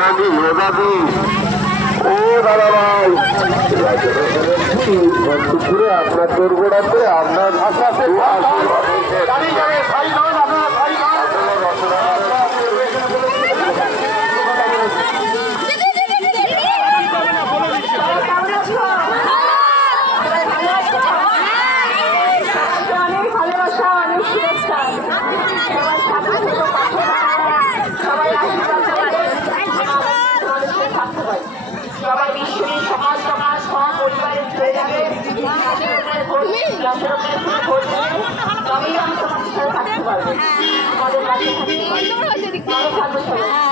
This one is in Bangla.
নাকি মেধাবী ও দাদা ভাই দুপুরে আপনার দুর্গড়াতে আপনার ভাষাতে সবাই বিশ্বের সমাজ সমাজ সব পরিবারের হয়ে যাবে তবেই আমি তোমাদের সাথে থাকতে পারবো তোমাদের কাছে থাকতে পারবো।